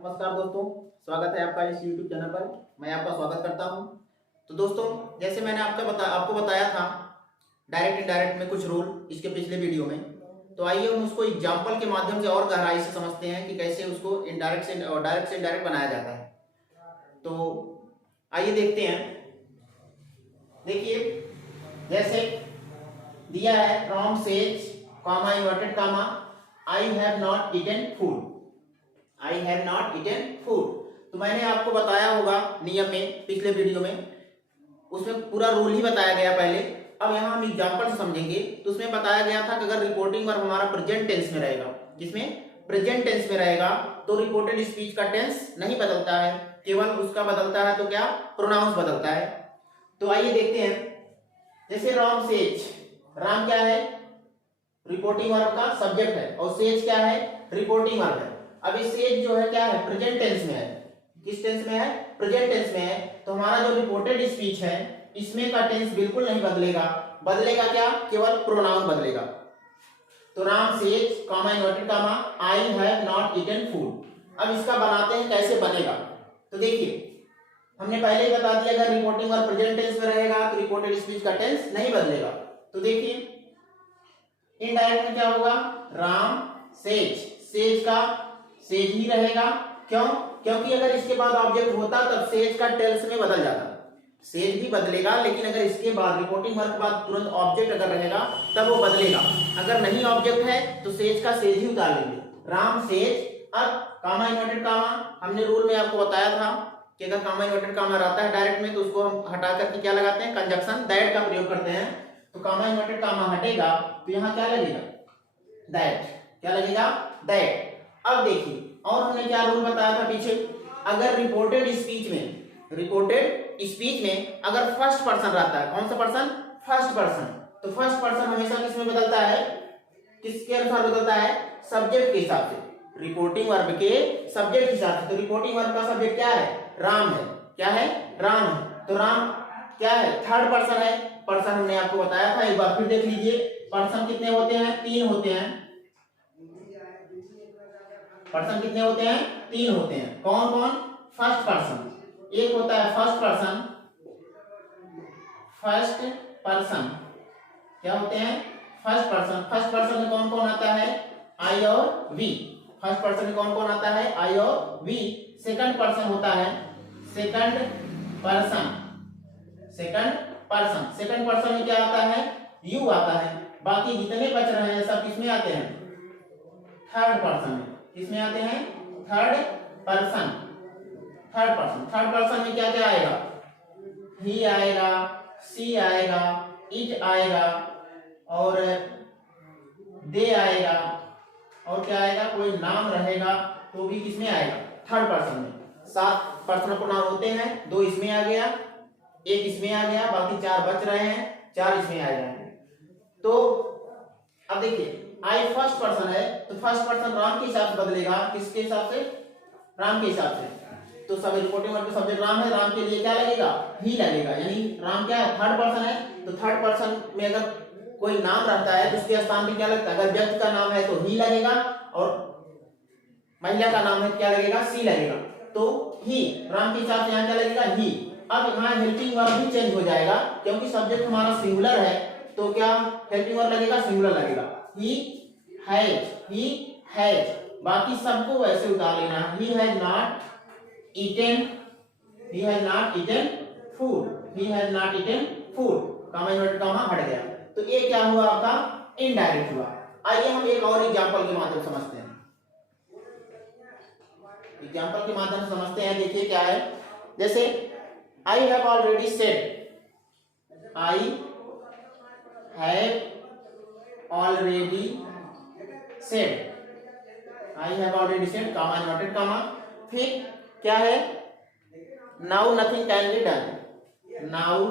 नमस्कार दोस्तों, स्वागत है आपका इस YouTube चैनल पर। मैं आपका स्वागत करता हूं। तो दोस्तों, जैसे मैंने आपको बताया था डायरेक्ट इनडायरेक्ट में कुछ रूल इसके पिछले वीडियो में, तो आइए हम उसको एग्जाम्पल के माध्यम से और गहराई से समझते हैं कि कैसे उसको इनडायरेक्ट से इनडायरेक्ट बनाया जाता है। तो आइए देखते हैं। देखिए, जैसे दिया है Ram says comma inverted comma I have not eaten food, I have not eaten food. तो मैंने आपको बताया होगा नियम में, पिछले वीडियो में उसमें पूरा रूल ही बताया गया पहले। अब यहाँ हम एग्जांपल से समझेंगे। तो उसमें बताया गया था कि अगर रिपोर्टिंग वर्ब हमारा प्रेजेंट टेंस में रहेगा, जिसमें प्रेजेंट टेंस में रहेगा, तो रिपोर्टेड स्पीच का टेंस नहीं बदलता है, केवल उसका बदलता है तो क्या, प्रोनाउंस बदलता है। तो आइए देखते हैं। जैसे राम सेज, राम क्या है, रिपोर्टिंग वर्ब का सब्जेक्ट है, और सेज क्या है, रिपोर्टिंग वर्ब है। अब इस सेज जो है क्या है, प्रेजेंट टेंस में है। किस टेंस में है, प्रेजेंट टेंस में है। तो हमारा जो रिपोर्टेड स्पीच है इसमें का टेंस बिल्कुल नहीं बदलेगा। बदलेगा क्या, केवल प्रोनाउन बदलेगा। तो Ram says comma inverted comma I have not eaten food. अब इसका बनाते हैं, कैसे बनेगा। तो देखिए, हमने पहले ही बता दिया अगर रिपोर्टिंग वर्ब प्रेजेंट टेंस में रहेगा तो रिपोर्टेड स्पीच का टेंस नहीं बदलेगा। तो देखिए इनडायरेक्ट में क्या होगा, राम सेज, सेज का सेज ही रहेगा। क्यों, क्योंकि अगर इसके बाद ऑब्जेक्ट होता तब सेज का टेल्स में बदल जाता। सेज भी बदलेगा, लेकिन अगर इसके बाद रिपोर्टिंग वर्ब के बाद तुरंत ऑब्जेक्ट अगर रहेगा तब वो बदलेगा। अगर नहीं ऑब्जेक्ट है तो सेज का सेज ही उतार लेंगे, राम सेज। अब कामा इन्वर्टेड कामा, हमने रूल में आपको बताया था कि अगर कामा इन्वर्टेड कामा रहता है डायरेक्ट में तो उसको हम हटा करके क्या लगाते हैं, कंजक्शन दैट का प्रयोग करते हैं। तो कामा इन्वर्टेड कामा हटेगा तो यहाँ क्या लगेगा, दैट। क्या लगेगा, दैट। अब देखिए, और हमने क्या रूल बताया था पीछे, अगर रिपोर्टेड स्पीच में अगर फर्स्ट पर्सन रहता है, कौन सा पर्सन, फर्स्ट पर्सन, तो फर्स्ट पर्सन हमेशा किसमें बदलता है, किसके अनुसार बदलता है, सब्जेक्ट के हिसाब से, रिपोर्टिंग वर्ब के सब्जेक्ट के हिसाब से। तो रिपोर्टिंग वर्ब का सब्जेक्ट क्या है, राम है। क्या है, राम है। तो राम क्या है, थर्ड पर्सन है। पर्सन हमने आपको बताया था, एक बार फिर देख लीजिए। पर्सन कितने होते हैं, 3 होते हैं। पर्सन कितने होते हैं, 3 होते हैं। कौन कौन, फर्स्ट पर्सन, एक होता है फर्स्ट पर्सन। फर्स्ट पर्सन क्या होते हैं, फर्स्ट पर्सन। फर्स्ट पर्सन में कौन कौन आता है, आई और वी। फर्स्ट पर्सन में कौन कौन आता है, आई और वी। सेकंड पर्सन होता है, सेकंड पर्सन। सेकंड पर्सन में क्या आता है, यू आता है। बाकी जितने बच रहे हैं सब किसमें आते हैं, थर्ड पर्सन में। किसमें आते हैं, थर्ड पर्सन। थर्ड पर्सन में क्या क्या आएगा, ही आएगा, सी आएगा, इट आएगा, और दे आएगा, और क्या आएगा, कोई नाम रहेगा तो भी किसमें आएगा, थर्ड पर्सन में। 7 पर्सनल प्रोनाउन होते हैं, 2 इसमें आ गया, 1 इसमें आ गया, बाकी 4 बच रहे हैं, 4 इसमें आ जाएंगे। तो अब देखिए, आई फर्स्ट पर्सन है तो फर्स्ट पर्सन राम के हिसाब से बदलेगा। किसके हिसाब से, राम के हिसाब से। तो सब रिपोर्टिंग वर्ब का सब्जेक्ट राम है, राम के लिए क्या लगेगा, ही लगेगा। यानी राम क्या है, थर्ड पर्सन है, तो थर्ड पर्सन में अगर कोई नाम रहता है तो उसके स्थान पे क्या लगता है, अगर व्यक्ति का नाम है तो ही लगेगा, और महिला का नाम है क्या लगेगा, सी लगेगा। तो ही, राम के हिसाब से यहाँ क्या लगेगा, ही। अब यहाँ हेल्पिंग वर्ब भी चेंज हो जाएगा, क्योंकि सब्जेक्ट हमारा सिंगुलर है, तो क्या हेल्पिंग वर्ब लगेगा, सिंगुलर लगेगा। He has. बाकी सबको वैसे उतार लेना, he has not eaten, he has not eaten food, he has not eaten food। Comma inverted comma हट गया। तो ये क्या हुआ, आपका इनडायरेक्ट हुआ। आइए हम एक और एग्जांपल के माध्यम से समझते हैं। एग्जांपल के माध्यम से समझते हैं। देखिए क्या है, जैसे आई have already said, I have already said, I have already said, comma inverted comma. फिर क्या है, now nothing can be done, now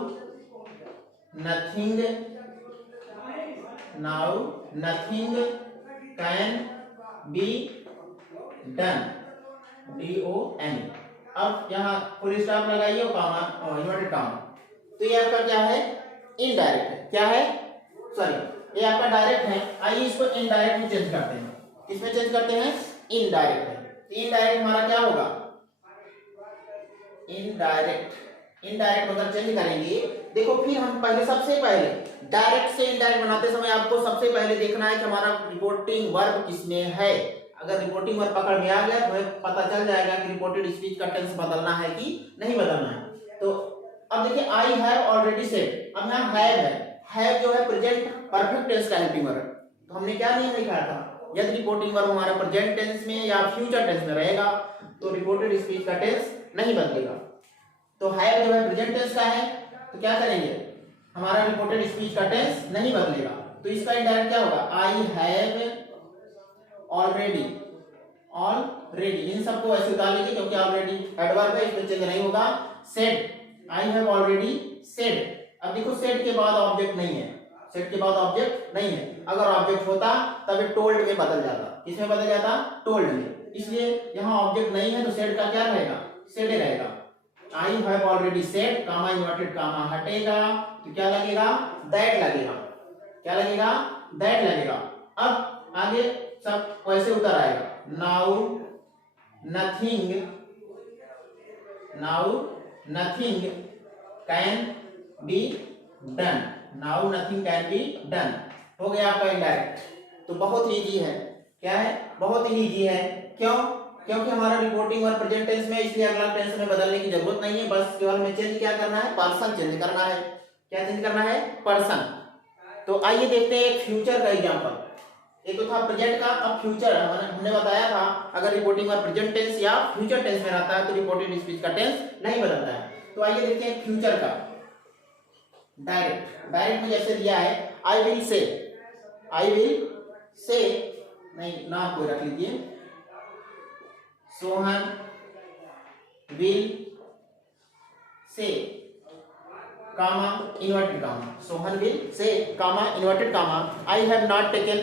nothing can be done, DON। अब यहाँ फुल स्टॉप लगाइए और कॉमा इन्वर्टेड कॉमा। तो ये आपका क्या है, इनडायरेक्ट है। क्या है, सॉरी, ये आपका डायरेक्ट है। आइए इसको इनडायरेक्ट में चेंज करते हैं। किसमें चेंज करते हैं, इनडायरेक्ट है। इनडायरेक्ट हमारा क्या होगा, इनडायरेक्ट मतलब चेंज करेंगे। देखो फिर हम पहले सबसे पहले डायरेक्ट से इनडायरेक्ट बनाते समय आपको सबसे पहले देखना है कि हमारा रिपोर्टिंग वर्ब किसमें है। अगर रिपोर्टिंग वर्ब पकड़ में आ गया तो हमें पता चल जाएगा कि रिपोर्टेड स्पीच का टेंस बदलना है कि नहीं बदलना है। तो अब देखिए आई हैव ऑलरेडी सेड, अब यहाँ हैव जो है प्रेजेंट परफेक्ट टेंस का हेल्पिंग वर्ब। तो हमने क्या नियम लिखा था, यदि रिपोर्टिंग वर्ब हमारा प्रेजेंट टेंस में या फ्यूचर टेंस में रहेगा तो रिपोर्टेड स्पीच का टेंस नहीं बदलेगा। तो हैव जो है प्रेजेंट टेंस का है, तो क्या करेंगे, हमारा रिपोर्टेड स्पीच का टेंस नहीं बदलेगा। तो इसका इंडायरेक्ट क्या होगा, आई हैव ऑलरेडी, इन सबको ऐसे उतार लीजिए क्योंकि ऑलरेडी एडवर्ब है, इसमें चेंज नहीं होगा। Said, I have already said. अब देखो सेड के बाद ऑब्जेक्ट नहीं है, सेड के बाद ऑब्जेक्ट नहीं है। अगर ऑब्जेक्ट होता तब टोल्ड में बदल जाता। किसमें बदल जाता, टोल्ड में। इसलिए यहाँ ऑब्जेक्ट नहीं है तो सेड का क्या रहेगा, सेड रहेगा। I have already said, comma inverted comma हटेगा तो क्या लगेगा, दैट लगेगा। क्या लगेगा, दैट लगेगा। अब आगे सब वैसे उतर आएगा। Now nothing can be done, now nothing can be done हो गया आपका इनडायरेक्ट। तो बहुत इजी है, क्या है, बहुत ही इजी है। क्यों, क्योंकि हमारा रिपोर्टिंग और प्रेजेंट टेंस में, इसलिए अगला टेंस में बदलने की जरूरत नहीं है। बस केवल हमें चेंज क्या करना है, पर्सन चेंज करना है। क्या चेंज करना है, पर्सन। तो आइए देखते हैं एक फ्यूचर का एग्जांपल। एक तो था प्रेजेंट का, अब फ्यूचर। हमने बताया था अगर रिपोर्टिंग और प्रेजेंट टेंस या फ्यूचर टेंस में रहता है तो रिपोर्टेड स्पीच का टेंस नहीं बदलता है। तो आइए देखते हैं फ्यूचर का। डायरेक्ट में जैसे दिया है आई विल से, नहीं ना कोई रख लीजिए, Sohan will say comma inverted comma, Sohan will say comma inverted comma, I have not taken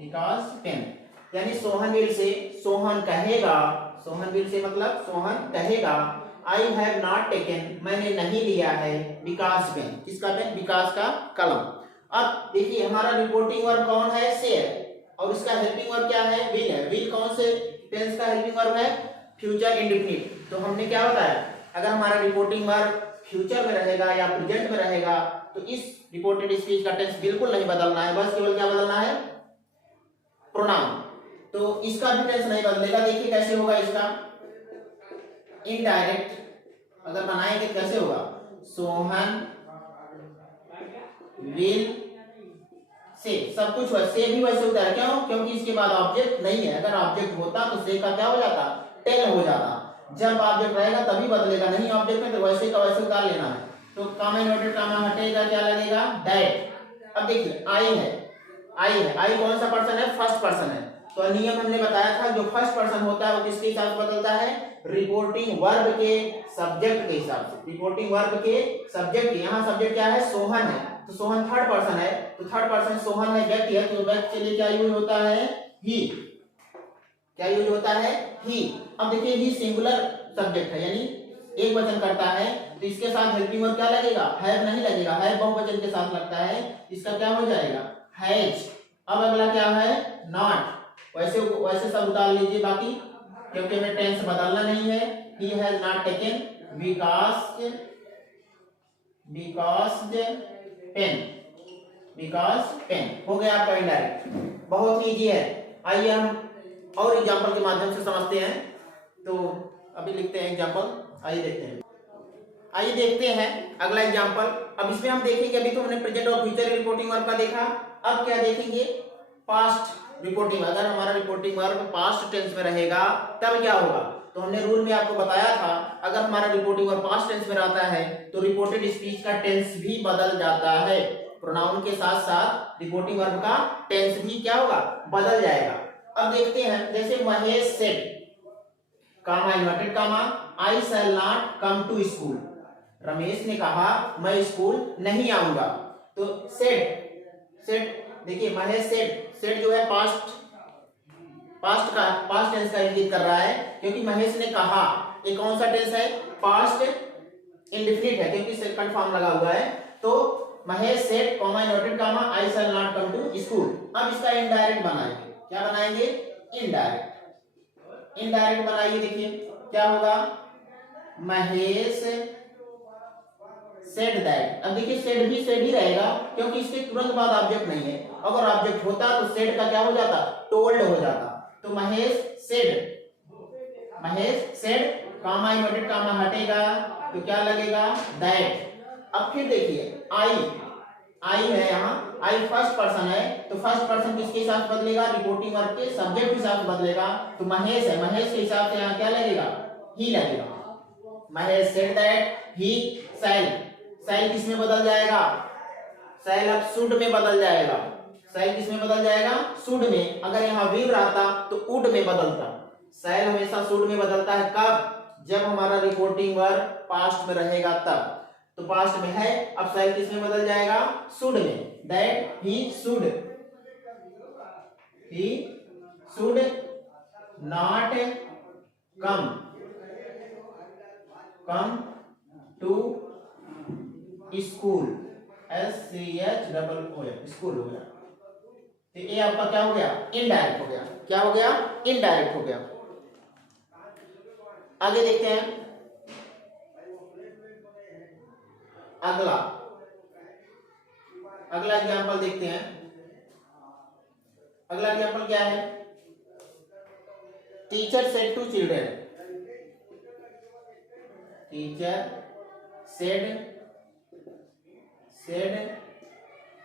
because pen, यानी सोहन विल से, सोहन कहेगा, सोहन विल से मतलब सोहन कहेगा, आई हैव नॉट टेकन, मैंने नहीं लिया है, विकास पेन, किसका पेन, विकास का कलम। अब देखिए हमारा रिपोर्टिंग वर्ब कौन है, से है, और इसका हेल्पिंग वर्ब क्या है, विल है। विल कौन से टेंस का हेल्पिंग वर्ब है, फ्यूचर इंडेफिनिट। तो हमने क्या बताया, अगर हमारा रिपोर्टिंग वर्ब फ्यूचर में रहेगा या प्रेजेंट में रहेगा तो इस रिपोर्टेड स्पीच का टेंस बिल्कुल नहीं बदलना है, बस केवल क्या बदलना है, प्रोनाउन। तो इसका भी टेंस नहीं बदलेगा। देखिए कैसे होगा इसका, इनडायरेक्ट अगर बनाएंगे कैसे होगा, सोहन विल से, सब कुछ वैसे भी वैसे होता है। क्यों, क्योंकि इसके बाद ऑब्जेक्ट नहीं है। अगर ऑब्जेक्ट होता तो से का क्या हो जाता, टेल हो जाता। जब ऑब्जेक्ट रहेगा तभी बदलेगा, नहीं ऑब्जेक्ट है तो वैसे का वैसे उतार लेना है। तो कामा इन्वर्टेड कामा हटेगा, क्या लगेगा, दैट। अब देखिए आई है, आई कौन सा पर्सन है, फर्स्ट पर्सन है। तो नियम हमने बताया था जो फर्स्ट पर्सन होता है वो किसके हिसाब से बदलता है, रिपोर्टिंग वर्ब के सब्जेक्ट के हिसाब से। रिपोर्टिंग वर्ब के सब्जेक्ट, यहाँ सब्जेक्ट क्या है, सोहन है, तो सोहन थर्ड पर्सन है, तो थर्ड पर्सन सोहन है, व्यक्ति है, तो व्यक्ति के लिए क्या यूज होता है, ही। क्या यूज होता है, ही। अब देखिए ही सिंगुलर सब्जेक्ट है, यानी एक वचन करता है, तो इसके साथ हेल्पिंग वर्ब क्या लगेगा, हैव नहीं लगेगा, हैव बहुवचन के साथ लगता है, इसका क्या हो जाएगा, हैज। अब अगला क्या है, नॉट। वैसे सब उतार लीजिए बाकी, क्योंकि हमें टेंस बदलना नहीं है। He has not taken because pen हो गया आपका इनडायरेक्ट। बहुत इजी है। आइए हम और एग्जांपल के माध्यम से समझते हैं। तो अभी लिखते हैं एग्जांपल, आइए देखते हैं अगला एग्जांपल। अब इसमें हम देखेंगे, अभी तो हमने प्रेजेंट और फ्यूचर रिपोर्टिंग वर्ब का देखा, अब क्या देखेंगे, पास्ट रिपोर्टिंग। अगर हमारा रिपोर्टिंग वर्ब पास्ट टेंस में रहेगा तब क्या होगा। तो हमने रूल में आपको बताया था, अगर हमारा रिपोर्टिंग वर्ब पास्ट टेंस में रहता है तो रिपोर्टेड स्पीच का टेंस भी बदल जाता है। प्रोनाउन के साथ साथ रिपोर्टिंग वर्ब का टेंस भी क्या होगा, बदल जाएगा। अब देखते हैं, जैसे Mahesh said, comma inverted comma, I shall not come to school. Ramesh ने कहा मैं स्कूल नहीं आऊंगा। तो सेड देखिए महेश सेड जो है पास्ट पास्ट टेंस का इंगित कर रहा है, क्योंकि महेश ने कहा। ये कौन सा टेंस है? पास्ट इंडेफिनिट है, क्योंकि सेकंड फॉर्म लगा हुआ है। तो Mahesh said comma noted comma I shall not come to school. अब इसका इनडायरेक्ट बनाएंगे। क्या बनाएंगे? इनडायरेक्ट। इनडायरेक्ट बनाइए, देखिए क्या होगा। Mahesh said that. अब देखिए सेड भी सेड ही रहेगा, क्योंकि इसके तुरंत बाद ऑब्जेक्ट नहीं है। अगर ऑब्जेक्ट होता तो सेड का क्या हो जाता? टोल्ड हो जाता। तो Mahesh said comma inverted comma हटेगा तो क्या लगेगा? दैट। अब फिर देखिए आई है, यहाँ आई फर्स्ट पर्सन है, तो फर्स्ट पर्सन किसके हिसाब से बदलेगा? रिपोर्टिंग वर्ब के सब्जेक्ट के हिसाब से बदलेगा। तो महेश है, महेश के हिसाब से यहाँ क्या लगेगा? ही लगेगा। महेश सेड दैट ही शैल किस में बदल जाएगा? शैल अब शुड में बदल जाएगा। शैल किस में बदल जाएगा? शुड में। अगर यहाँ विल रहता तो वुड में बदलता। शैल हमेशा शुड में बदलता है। कब? जब हमारा रिपोर्टिंग वर्ब पास्ट में रहेगा तब। तो पास्ट में है, अब शैल किस में बदल जाएगा? शुड में। That he should not come to school. SCHOOL school हो गया। तो ये आपका क्या हो गया? इनडायरेक्ट हो गया। क्या हो गया? इनडायरेक्ट हो गया। आगे देखते हैं अगला एग्जांपल देखते हैं। अगला एग्जांपल क्या है? Teacher said to children. Teacher said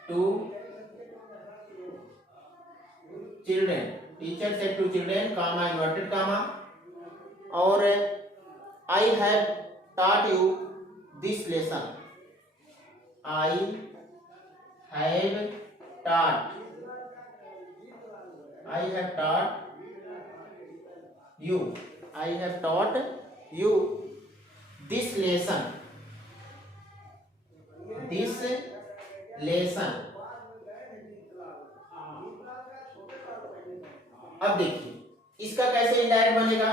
to children. Teacher said to children comma inverted comma, और I have taught you this lesson. I have taught you this lesson. अब देखिए इसका कैसे इनडायरेक्ट बनेगा?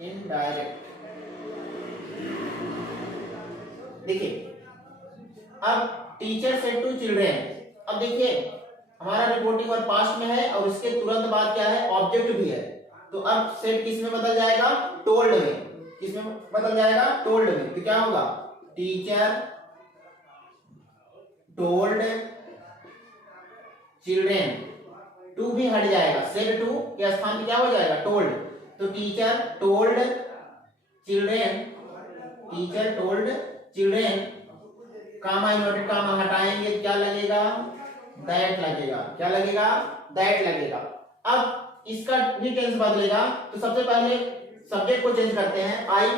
इनडायरेक्ट देखिए, अब टीचर सेड टू चिल्ड्रन। अब देखिए हमारा रिपोर्टिंग वर्ब पास्ट में है और इसके तुरंत बाद क्या है? ऑब्जेक्ट भी है। तो अब सेड किस में बदल जाएगा? टोल्ड में। किस में बदल जाएगा? टोल्ड में। तो क्या होगा? Teacher told children. टू भी हट जाएगा, सेड टू के स्थान पे क्या हो जाएगा? टोल्ड। तो teacher told children comma inverted कामा हटाएंगे, क्या लगेगा? दैट लगेगा। क्या लगेगा? दैट लगेगा। अब इसका भी टेंस बदलेगा। तो सबसे पहले सब्जेक्ट को चेंज करते हैं। आई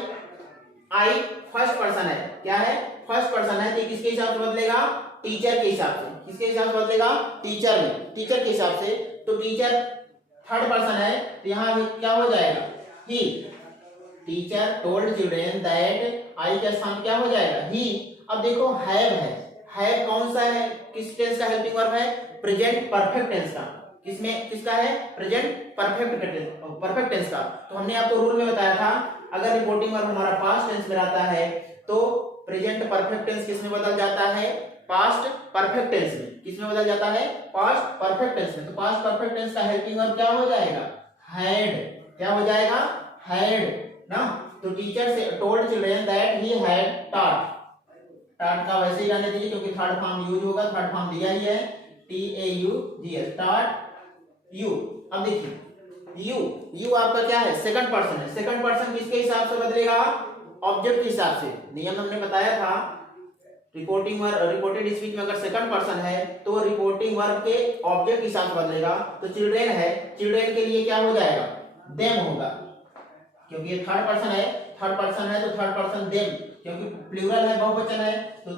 फर्स्ट पर्सन है। क्या है? फर्स्ट पर्सन है। तो किसके हिसाब से बदलेगा? टीचर के हिसाब से। किसके हिसाब से बदलेगा? टीचर में, टीचर के हिसाब से। तो टीचर थर्ड पर्सन है, तो यहाँ क्या हो जाएगा? He. Teacher told children that I के स्थान क्या हो जाएगा? ही। अब देखो हैव है। हैव कौन सा है? किस टेंस का हेल्पिंग वर्ब है? प्रेजेंट परफेक्ट टेंस का। किसका है? प्रेजेंट परफेक्ट टेंस का। तो हमने आपको रूल में बताया था, अगर रिपोर्टिंग वर्ब हमारा पास्ट टेंस में रहता है तो प्रेजेंट परफेक्ट टेंस किस में बदल जाता है? पास्ट परफेक्ट टेंस में। किस में बदल जाता है? पास्ट परफेक्ट टेंस में। तो पास्ट परफेक्ट टेंस का हेल्पिंग वर्ब क्या हो जाएगा? हैड। क्या हो जाएगा? हैड ना। तो टीचर से told children that he had taught. Taught का वैसे ही रहने दीजिए, क्योंकि थर्ड फॉर्म यूज होगा। थर्ड फॉर्म दिया ही है, TAUGS, टॉट यू। अब देखिए यू आपका क्या है? सेकंड पर्सन है। सेकंड पर्सन किसके हिसाब से बदलेगा? ऑब्जेक्ट के हिसाब से। नियम हमने बताया था, रिपोर्टेड स्पीच में अगर सेकंड पर्सन है तो रिपोर्टिंग वर्ब के ऑब्जेक्ट के हिसाब से बदलेगा। तो चिल्ड्रन है, चिल्ड्रन के लिए क्या हो जाएगा? देम होगा, क्योंकि ये थर्ड पर्सन है। थर्ड पर्सन है तो थर्ड पर्सन देम, क्योंकि प्लूरल है, बहुवचन है। तो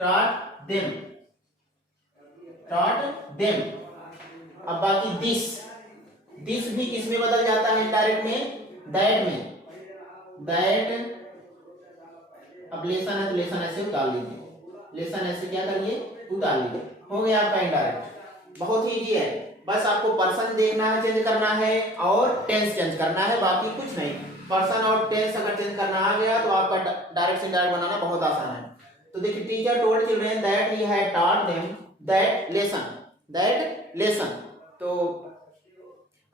टॉट देम। अब बाकी दिस भी किस में बदल जाता है? इनडायरेक्ट में, दैट में। दैट अब लेसन है तो लेसन ऐसे उतार लीजिए। लेसन ऐसे क्या करिए? उतार लीजिए। हो गया आपका इनडायरेक्ट। बहुत ही इजी है। बस आपको पर्सन देखना है, चेंज करना है और टेंस चेंज करना है, बाकी कुछ नहीं। पर्सन और टेंस अगर चेंज करना आ गया तो आपका डायरेक्ट से इनडायरेक्ट बनाना बहुत आसान है। तो देखिए, teacher told children that he had taught them that lesson. तो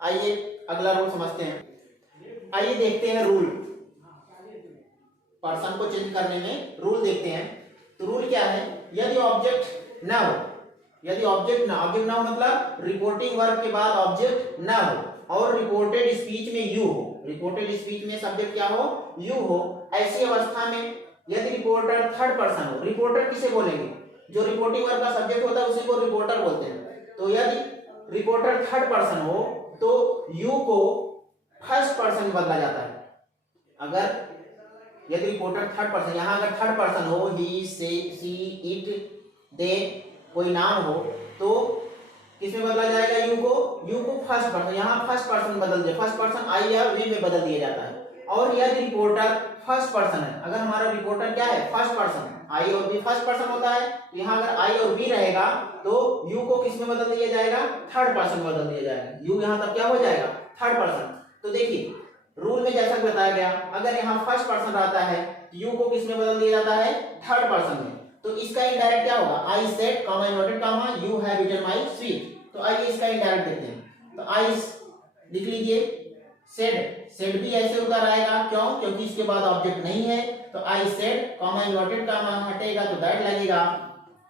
आइए अगला रूल समझते हैं। आइए देखते हैं रूल, पर्सन को चेंज करने में रूल देखते हैं। तो रूल क्या है, यदि ऑब्जेक्ट ना हो, यदि ऑब्जेक्ट ना हो मतलब रिपोर्टिंग वर्ब के बाद ऑब्जेक्ट ना हो और रिपोर्टेड स्पीच में यू हो, रिपोर्टेड स्पीच में सब्जेक्ट क्या हो, यू हो, ऐसी अवस्था में यदि रिपोर्टर थर्ड पर्सन हो, रिपोर्टर किसे बोलेंगे, जो रिपोर्टिंग वर्ब का सब्जेक्ट होता है उसी को रिपोर्टर बोलते हैं। तो यदि रिपोर्टर थर्ड पर्सन हो तो यू को फर्स्ट पर्सन में बदला जाता है। अगर यदि रिपोर्टर थर्ड पर्सन, यहां अगर थर्ड पर्सन हो, ही, सी, इट, दे, कोई नाम हो, तो किसमें बदला जाएगा, यू को फर्स्ट पर्सन, यहाँ फर्स्ट पर्सन बदल दिया, फर्स्ट पर्सन आई या वी में बदल दिया जाता है। और यदि रिपोर्टर फर्स्ट पर्सन है, अगर हमारा रिपोर्टर क्या है, फर्स्ट पर्सन, आई और वी फर्स्ट पर्सन होता है, तो यहाँ अगर आई और वी रहेगा तो यू को किसमें बदल दिया जाएगा, थर्ड पर्सन बदल दिया जाएगा, यू यहाँ तब क्या हो जाएगा, थर्ड पर्सन। तो देखिए रूल में जैसा बताया गया, अगर यहाँ फर्स्ट पर्सन रहता है तो यू को किसमें बदल दिया जाता है, थर्ड पर्सन में। तो इसका इनडायरेक्ट क्या होगा, I said comma noted comma you have eaten my sweet. तो आइए इसका इनडायरेक्ट देखते हैं। तो आई लिख लीजिए, सेड भी ऐसे उधर आएगा, क्यों, क्योंकि इसके बाद ऑब्जेक्ट नहीं है। तो I said comma noted comma हटेगा तो दैट लगेगा।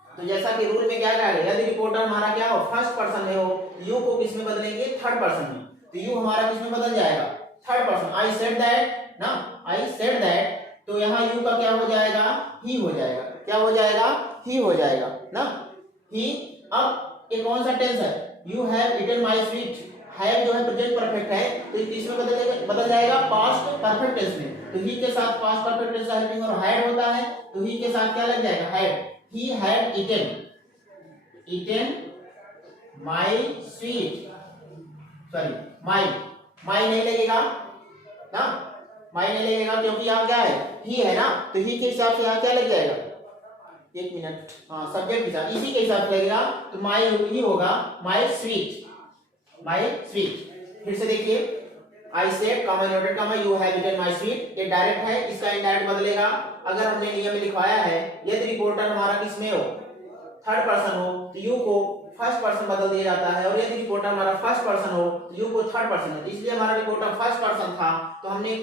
तो जैसा कि रूल में क्या कहा गया, यदि रिपोर्टर हमारा क्या हो, फर्स्ट पर्सन में हो, यू को किसमें बदलेंगे, थर्ड पर्सन में। तो यू हमारा किसमें बदल जाएगा, third person, I said that ना, आई सेड दैट। तो यहाँ यू का क्या हो जाएगा, ही हो जाएगा, क्या हो जाएगा, ही हो जाएगा ना, ही। अब ये कौन सा टेंस है, you have eaten my sweet, have जो है प्रेजेंट परफेक्ट है, तो इसमें बदल जाएगा पास्ट परफेक्ट टेंस में। तो ही के साथ पास्ट परफेक्ट टेंस का हेल्पिंग और हैड होता है, तो ही के साथ क्या लग जाएगा, had, he had eaten my sweet, sorry my नहीं लगेगा ना, माय नहीं लगेगा क्योंकि यहाँ क्या है, ही है ना, तो ही के हिसाब से यहाँ क्या लग जाएगा, एक मिनट, हाँ सब्जेक्ट के साथ इसी के हिसाब से लगेगा, तो माय ही होगा, माय स्वीट। फिर से देखिए, I said comma noted comma you have eaten my sweet, ये डायरेक्ट है, इसका इनडायरेक्ट बदलेगा। अगर हमने नियम में लिखवाया है, यदि रिपोर्टर हमारा किसमें हो, थर्ड पर्सन हो, तो यू को फर्स्ट पर्सन बदल दिया जाता है, और यदि रिपोर्टर हमारा फर्स्ट पर्सन हो तो यू को थर्ड पर्सन है। इसलिए हमारा रिपोर्टर फर्स्ट पर्सन था, तो हमने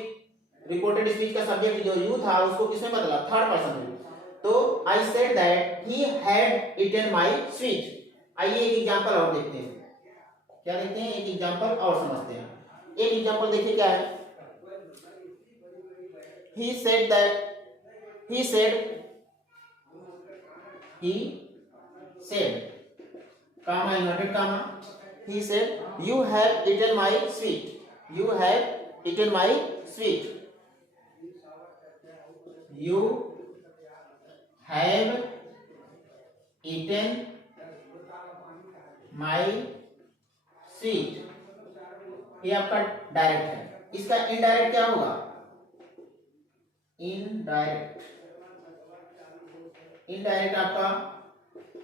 रिपोर्टेड स्पीच का सब्जेक्ट जो यू था उसको किसमें बदला, थर्ड पर्सन में। तो I said that he had eaten my sweet. आइए एक एग्जांपल और देखते हैं, क्या देखते हैं, एक एग्जांपल और समझते हैं। एक एग्जांपल देखिए क्या है, he said comma inverted comma, he said you have eaten my sweet, you have eaten my sweet, you have eaten my sweet। ये आपका डायरेक्ट है, इसका इनडायरेक्ट क्या होगा, इनडायरेक्ट आपका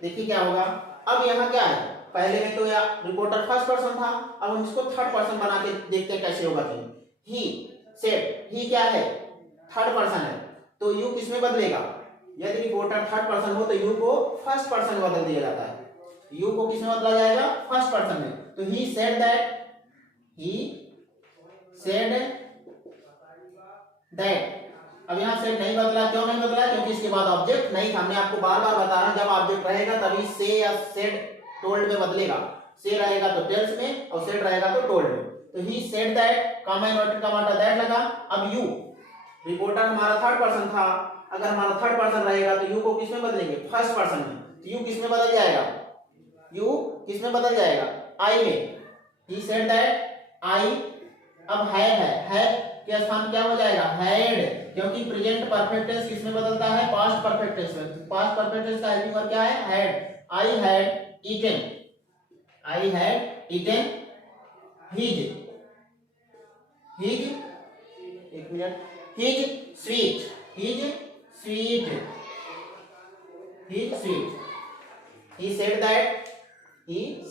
देखिए क्या होगा। अब यहाँ क्या है, पहले में तो या रिपोर्टर फर्स्ट पर्सन था, अब हम इसको थर्ड पर्सन बना के देखते हैं कैसे होगा। ही सेड, ही क्या है, थर्ड पर्सन है, तो यू किसमें बदलेगा, यदि रिपोर्टर थर्ड पर्सन हो तो यू को फर्स्ट पर्सन में बदल दिया जाता है, यू को किसमें बदला जाएगा, फर्स्ट पर्सन में। तो ही सेड दैट, अब यहाँ सेड नहीं बदला, क्यों नहीं बदला, क्योंकि इसके बाद ऑब्जेक्ट नहीं था। हमने आपको बार बार बता रहा हूं, जब ऑब्जेक्ट रहेगा तभी से या सेड टोल्ड में बदलेगा, से रहेगा तो टेल्स में और सेड रहेगा तो टोल्ड में। तो he said that comma inverted comma that लगा। अब यू, रिपोर्टर हमारा थर्ड पर्सन था, अगर हमारा थर्ड पर्सन रहेगा तो यू को किसमें बदलेंगे, फर्स्ट पर्सन में। तो यू किसमें बदल जाएगा, यू किसमें बदल जाएगा, आई में। ही सेड दैट आई, अब है के स्थान क्या हो जाएगा, हैड, क्योंकि प्रेजेंट परफेक्ट टेंस किसमें बदलता है, पास्ट परफेक्ट टेंस में। पास्ट परफेक्ट टेंस का हेल्पिंग वर्ब क्या है, had. I had eaten his एक मिनट, his sweet he said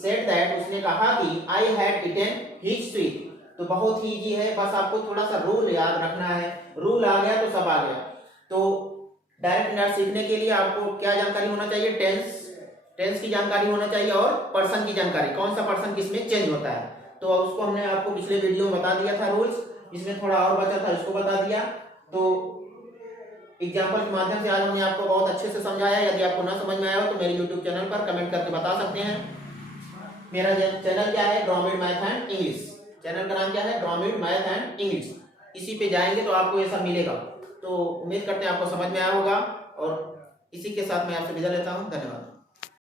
said that, उसने कहा कि I had eaten his sweet. तो बहुत ही इजी है, बस आपको थोड़ा सा रूल याद रखना है, रूल आ गया तो सब आ गया। तो डायरेक्ट इंडायरेक्ट सीखने के लिए आपको क्या जानकारी होना चाहिए, टेंस की जानकारी होना चाहिए और पर्सन की जानकारी, कौन सा पर्सन किसमें चेंज होता है। तो उसको हमने आपको पिछले वीडियो में बता दिया था रूल्स, इसमें थोड़ा और बचा था, इसको बता दिया। तो एग्जाम्पल के माध्यम से आज हमने आपको बहुत अच्छे से समझाया। यदि आपको ना समझ में आया हो तो मेरे यूट्यूब चैनल पर कमेंट करके बता सकते हैं। मेरा चैनल क्या है, ग्रामीण मैथ एंड इंग्लिश। चैनल का नाम क्या है, ग्रामीण मैथ एंड इंग्लिश। इसी पे जाएंगे तो आपको ये सब मिलेगा। तो उम्मीद करते हैं आपको समझ में आया होगा, और इसी के साथ मैं आपसे विदा लेता हूँ। धन्यवाद।